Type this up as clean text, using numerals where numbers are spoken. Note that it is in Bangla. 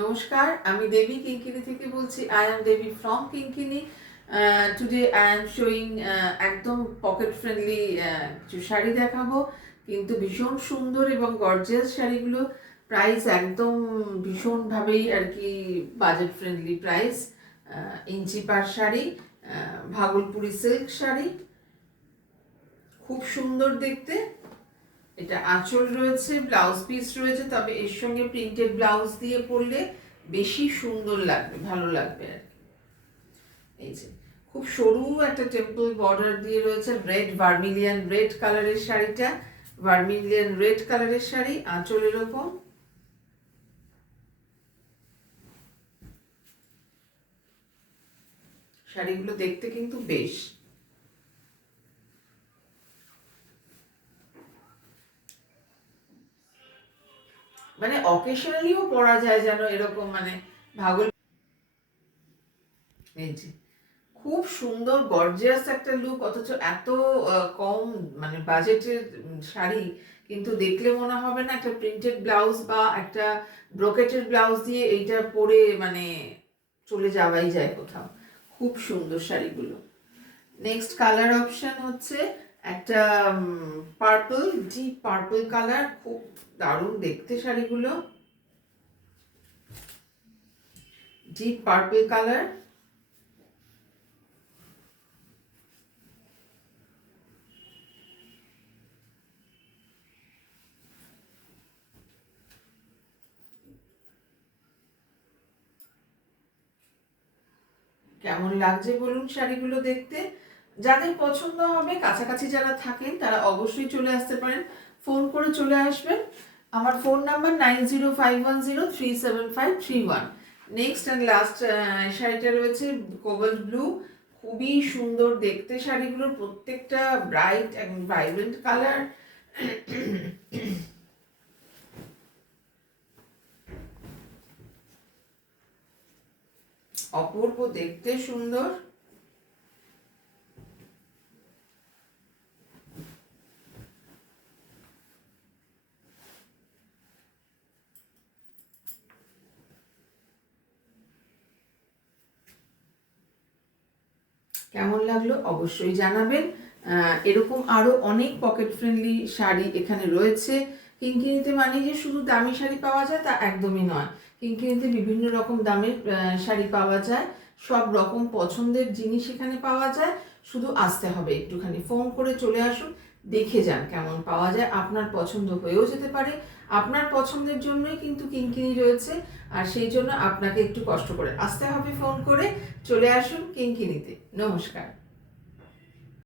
নমস্কার, আমি দেবী কিঙ্কিনি থেকে বলছি। I am Devi from Kinkini. Today I am showing একদম পকেট ফ্রেন্ডলি কিছু শাড়ি দেখাবো, কিন্তু ভীষণ সুন্দর এবং গর্জিয়াস শাড়িগুলো। প্রাইস একদম ভীষণভাবেই আর কি বাজেট ফ্রেন্ডলি প্রাইস। ইঞ্চি পার শাড়ি, ভাগলপুরি সিল্ক শাড়ি, খুব সুন্দর দেখতে। এটা আঁচল রয়েছে, ব্লাউজ পিস রয়েছে, তবে এর সঙ্গে প্রিন্টেড ব্লাউজ দিয়ে পরলে বেশি সুন্দর লাগবে, ভালো লাগবে আর কি। এই যে খুব সরু একটা টেম্পল বর্ডার দিয়ে রয়েছে, রেড ভার্মিলিয়ান রেড কালারের শাড়িটা, ভার্মিলিয়ান রেড কালারের শাড়ি, আঁচল এরকম। শাড়িগুলো দেখতে কিন্তু বেশ, মানে অকেশনালিও পরা যায় যেন এরকম, মানে ভাগল। এই যে খুব সুন্দর গর্জিয়াস একটা লুক, অথচ এত কম মানে বাজেটের শাড়ি, কিন্তু দেখলে মনে হবে না একটা প্রিন্টেড ব্লাউজ বা একটা ব্রোকেটেড ব্লাউজ দিয়ে এইটা পরে মানে চলে যাওয়াই যায় কোথাও। খুব সুন্দর শাড়িগুলো। নেক্সট কালার অপশন হচ্ছে একটা পার্পল, ডিপ পার্পল কালার, খুব দারুণ দেখতে শাড়িগুলো। ডিপ পার্পল কালার, কেমন লাগছে বলুন শাড়িগুলো দেখতে। যাদের পছন্দ হবে, কাছাকাছি যারা থাকেন তারা অবশ্যই চলে আসতে পারেন, ফোন করে চলে আসবেন। আমার phone number 9051037531। Next and last শাড়িটা রয়েছে কোবাল্ট ব্লু, খুবই সুন্দর দেখতে শাড়িগুলোর প্রত্যেকটা, ব্রাইট অ্যান্ড ভাইব্রেন্ট কালার। অপূর্ব দেখতে, সুন্দর। কেমন লাগলো অবশ্যই জানাবেন। এরকম আরও অনেক পকেট ফ্রেন্ডলি শাড়ি এখানে রয়েছে। কিঙ্কিনিতে মানে যে শুধু দামি শাড়ি পাওয়া যায় তা একদমই নয়। কিঙ্কিনিতে বিভিন্ন রকম দামের শাড়ি পাওয়া যায়, সব রকম পছন্দের জিনিস এখানে পাওয়া যায়। শুধু আসতে হবে, একটুখানি ফোন করে চলে আসুন, দেখে যান কেমন পাওয়া যায়। আপনার পছন্দ হয়েও যেতে পারে, আপনার পছন্দের জন্যই কিন্তু কিঙ্কিনি রয়েছে। আর সেই জন্য আপনাকে একটু কষ্ট করে আসতে হবে, ফোন করে চলে আসুন কিঙ্কিনিতে। নমস্কার।